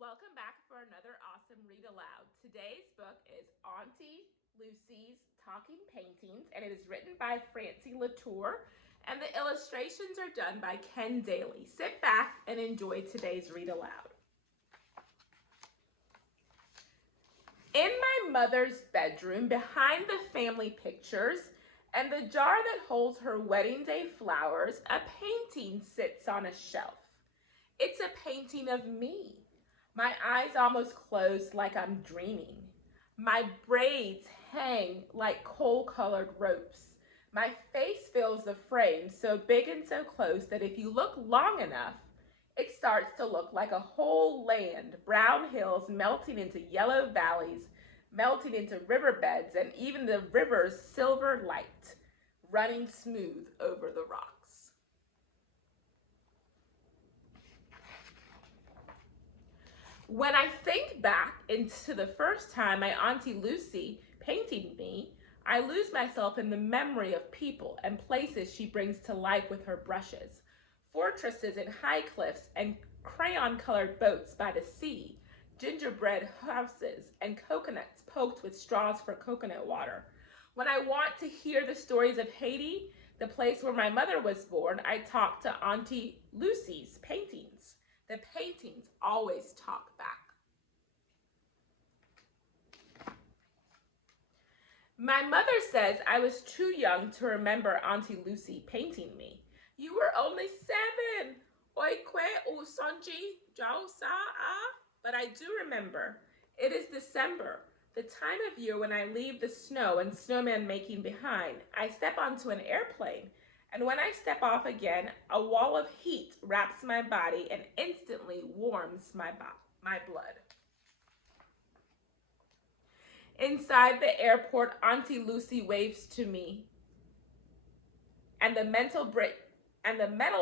welcome back for another awesome read aloud. Today's book is Auntie Lucy's Talking Paintings, and it is written by Francie Latour, and the illustrations are done by Ken Daly. Sit back and enjoy today's read aloud. In my mother's bedroom, behind the family pictures and the jar that holds her wedding day flowers, a painting sits on a shelf. It's a painting of me. My eyes almost closed like I'm dreaming. My braids hang like coal-colored ropes. My face fills the frame so big and so close that if you look long enough, it starts to look like a whole land, brown hills melting into yellow valleys, melting into riverbeds, and even the river's silver light running smooth over the rocks. When I think back into the first time my Auntie Lucy painted me, I lose myself in the memory of people and places she brings to life with her brushes. Fortresses and high cliffs and crayon-colored boats by the sea, gingerbread houses and coconuts poked with straws for coconut water. When I want to hear the stories of Haiti, the place where my mother was born, I talk to Auntie Lucy's paintings. The paintings always talk back. My mother says I was too young to remember Auntie Lucy painting me. You were only 7. Oikwe usonji jau sa'a. But I do remember. It is December, the time of year when I leave the snow and snowman making behind. I step onto an airplane. And when I step off again, a wall of heat wraps my body and instantly warms my blood. Inside the airport, Auntie Lucy waves to me, and the metal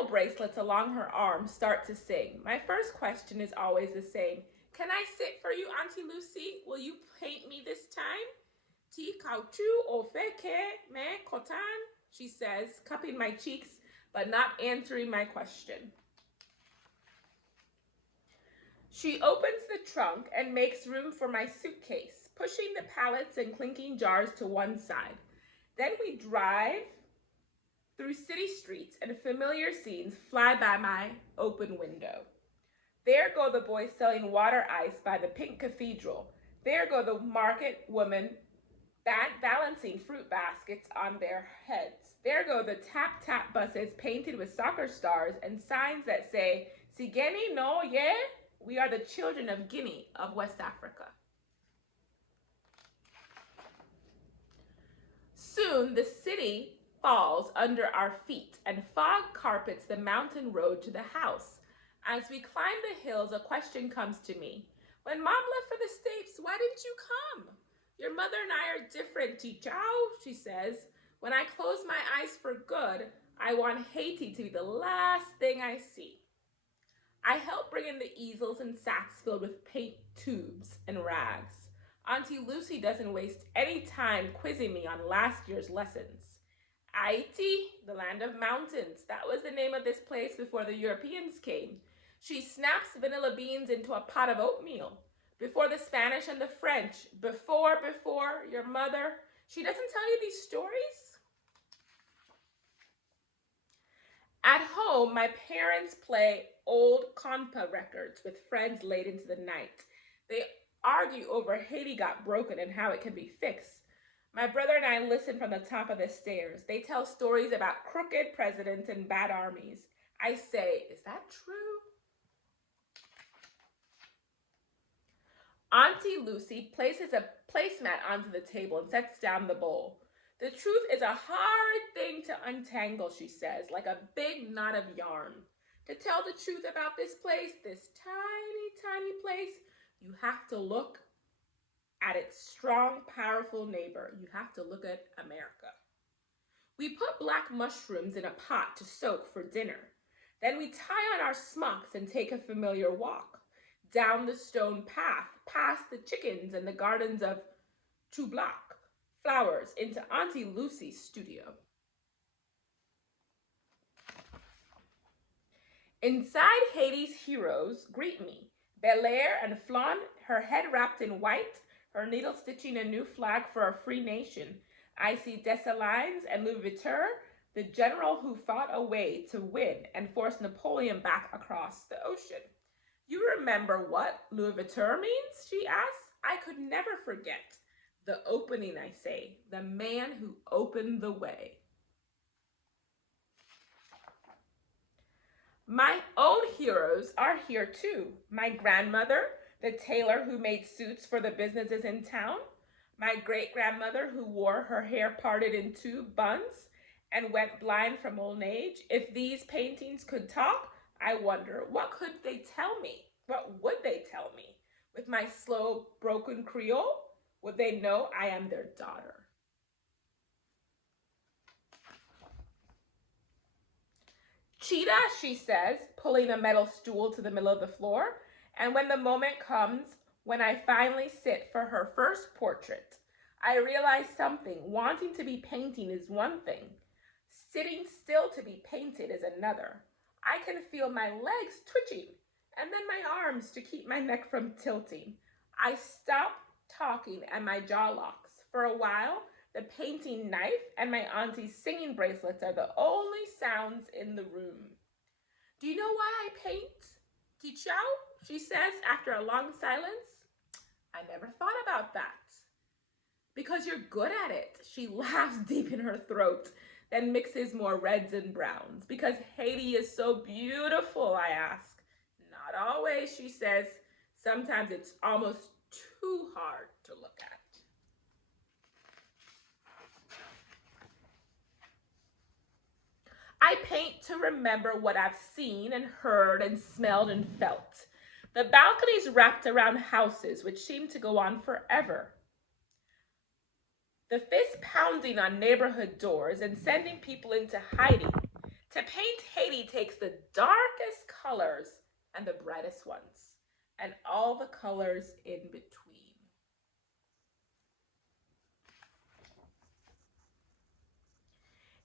bracelets along her arm start to sing. My first question is always the same. Can I sit for you, Auntie Lucy? Will you paint me this time? Ti kauchu o feke me kotan, she says, cupping my cheeks, but not answering my question. She opens the trunk and makes room for my suitcase, pushing the pallets and clinking jars to one side. Then we drive through city streets and familiar scenes fly by my open window. There go the boys selling water ice by the pink cathedral. There go the market women balancing fruit baskets on their heads. There go the tap-tap buses painted with soccer stars and signs that say, Sigeni no ye, we are the children of Guinea of West Africa. Soon the city falls under our feet and fog carpets the mountain road to the house. As we climb the hills, a question comes to me. When Mom left for the States, why didn't you come? Your mother and I are different, Chichao, she says. When I close my eyes for good, I want Haiti to be the last thing I see. I help bring in the easels and sacks filled with paint tubes and rags. Auntie Lucy doesn't waste any time quizzing me on last year's lessons. Haiti, the land of mountains. That was the name of this place before the Europeans came. She snaps vanilla beans into a pot of oatmeal. Before the Spanish and the French, before your mother. She doesn't tell you these stories? At home, my parents play old compa records with friends late into the night. They argue over Haiti got broken and how it can be fixed. My brother and I listen from the top of the stairs. They tell stories about crooked presidents and bad armies. I say, is that true? Auntie Lucy places a placemat onto the table and sets down the bowl. The truth is a hard thing to untangle, she says, like a big knot of yarn. To tell the truth about this place, this tiny, tiny place, you have to look at its strong, powerful neighbor. You have to look at America. We put black mushrooms in a pot to soak for dinner. Then we tie on our smocks and take a familiar walk. Down the stone path, past the chickens and the gardens of Choublac, flowers, into Auntie Lucy's studio. Inside, Haiti's heroes greet me. Belair and Flan, her head wrapped in white, her needle stitching a new flag for a free nation. I see Dessalines and Louverture, the general who fought a way to win and force Napoleon back across the ocean. You remember what Louverture means? She asks. I could never forget. The opening, I say, the man who opened the way. My own heroes are here too. My grandmother, the tailor who made suits for the businesses in town. My great-grandmother who wore her hair parted in two buns and went blind from old age. If these paintings could talk, I wonder, what could they tell me? What would they tell me? With my slow, broken Creole, would they know I am their daughter? Cheetah, she says, pulling a metal stool to the middle of the floor. And when the moment comes, when I finally sit for her first portrait, I realize something. Wanting to be painting is one thing. Sitting still to be painted is another. I can feel my legs twitching and then my arms to keep my neck from tilting. I stop talking and my jaw locks. For a while, the painting knife and my auntie's singing bracelets are the only sounds in the room. Do you know why I paint? Tichao, she says after a long silence. I never thought about that. Because you're good at it, she laughs deep in her throat, then mixes more reds and browns. Because Haiti is so beautiful, I ask. Not always, she says. Sometimes it's almost too hard to look at. I paint to remember what I've seen and heard and smelled and felt. The balconies wrapped around houses which seem to go on forever. The fist pounding on neighborhood doors and sending people into hiding. To paint Haiti takes the darkest colors and the brightest ones, and all the colors in between.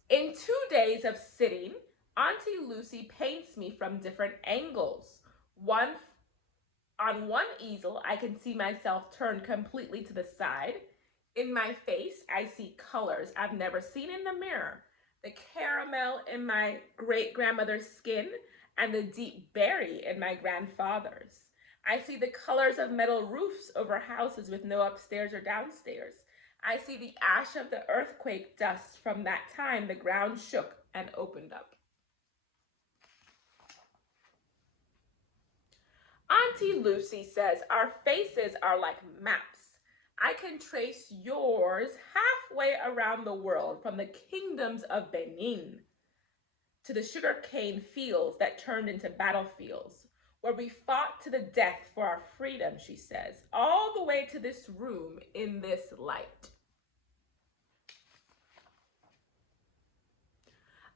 In 2 days of sitting, Auntie Lucy paints me from different angles. On one easel, I can see myself turned completely to the side. In my face, I see colors I've never seen in the mirror. The caramel in my great-grandmother's skin and the deep berry in my grandfather's. I see the colors of metal roofs over houses with no upstairs or downstairs. I see the ash of the earthquake dust from that time the ground shook and opened up. Auntie Lucy says our faces are like maps. I can trace yours halfway around the world, from the kingdoms of Benin to the sugarcane fields that turned into battlefields, where we fought to the death for our freedom, she says, all the way to this room in this light.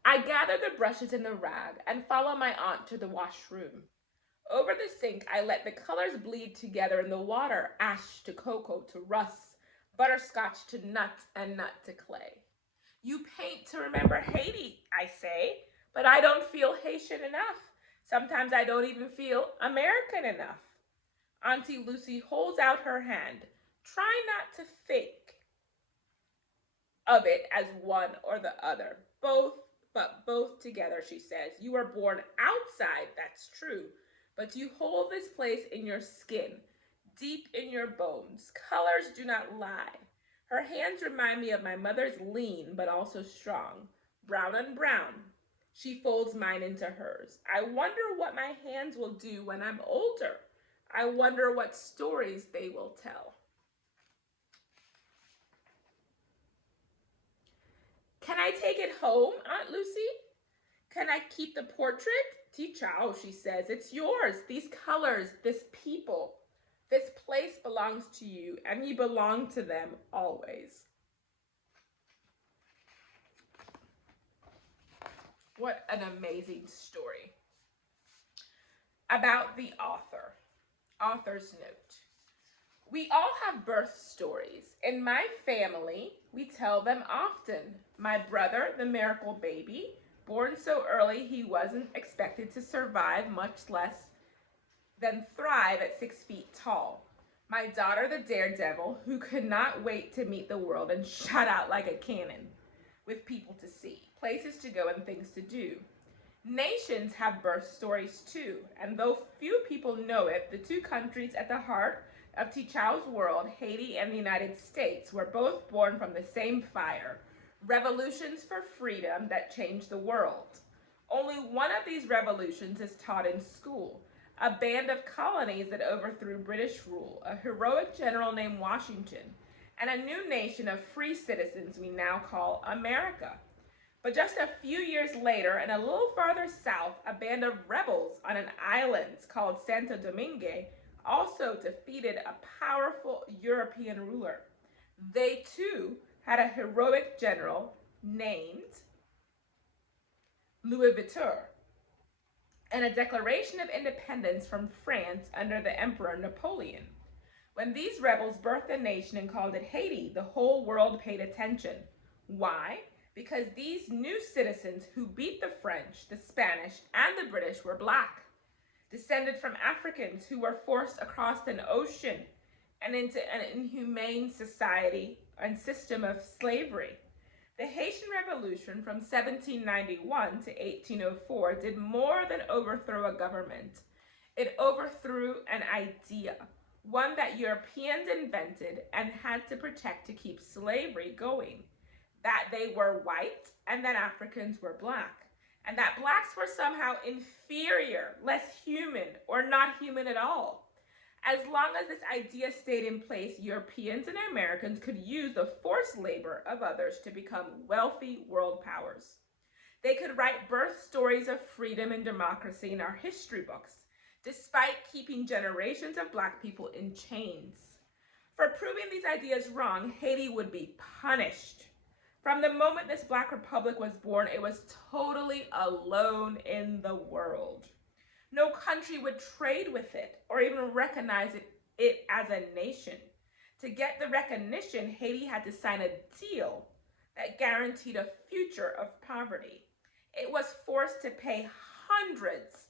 I gather the brushes in the rag and follow my aunt to the washroom. Over the sink, I let the colors bleed together in the water, ash to cocoa to rust, butterscotch to nut, and nut to clay. You paint to remember Haiti, I say, but I don't feel Haitian enough. Sometimes I don't even feel American enough. Auntie Lucy holds out her hand. Try not to think of it as one or the other. Both together, she says. You were born outside, that's true, but you hold this place in your skin, deep in your bones. Colors do not lie. Her hands remind me of my mother's, lean but also strong, brown on brown. She folds mine into hers. I wonder what my hands will do when I'm older. I wonder what stories they will tell. Can I take it home, Aunt Lucy? Can I keep the portrait? Tichao, she says, it's yours. These colors, this people, this place belongs to you, and you belong to them always. What an amazing story. About the author. Author's note. We all have birth stories. In my family, we tell them often. My brother, the miracle baby, born so early he wasn't expected to survive, much less then thrive at 6 feet tall. My daughter, the daredevil, who could not wait to meet the world and shot out like a cannon, with people to see, places to go, and things to do. Nations have birth stories too, and though few people know it, the two countries at the heart of T'Chao's world, Haiti and the United States, were both born from the same fire, revolutions for freedom that changed the world. Only one of these revolutions is taught in school, a band of colonies that overthrew British rule, a heroic general named Washington, and a new nation of free citizens we now call America. But just a few years later, and a little farther south, a band of rebels on an island called Santo Domingue also defeated a powerful European ruler. They too had a heroic general named Louis Vuitton, and a declaration of independence from France under the Emperor Napoleon. When these rebels birthed a nation and called it Haiti, the whole world paid attention. Why? Because these new citizens who beat the French, the Spanish, and the British were black, descended from Africans who were forced across an ocean and into an inhumane society and system of slavery. The Haitian Revolution from 1791 to 1804 did more than overthrow a government. It overthrew an idea, one that Europeans invented and had to protect to keep slavery going, that they were white and that Africans were black, and that blacks were somehow inferior, less human, or not human at all. As long as this idea stayed in place, Europeans and Americans could use the forced labor of others to become wealthy world powers. They could write birth stories of freedom and democracy in our history books, despite keeping generations of black people in chains. For proving these ideas wrong, Haiti would be punished. From the moment this Black Republic was born, it was totally alone in the world. No country would trade with it or even recognize it as a nation. To get the recognition, Haiti had to sign a deal that guaranteed a future of poverty. It was forced to pay hundreds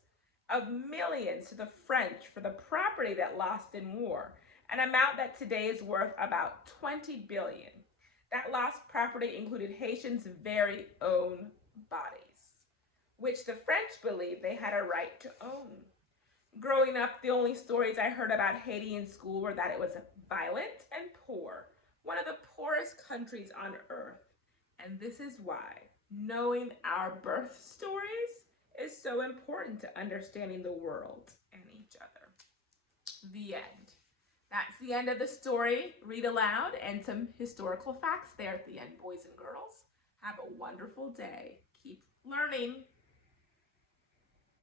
of millions to the French for the property that lost in war, an amount that today is worth about 20 billion. That lost property included Haitians' very own bodies, which the French believed they had a right to own. Growing up, the only stories I heard about Haiti in school were that it was violent and poor, one of the poorest countries on earth. And this is why knowing our birth stories is so important to understanding the world and each other. The end. That's the end of the story. Read aloud and some historical facts there at the end, boys and girls. Have a wonderful day. Keep learning.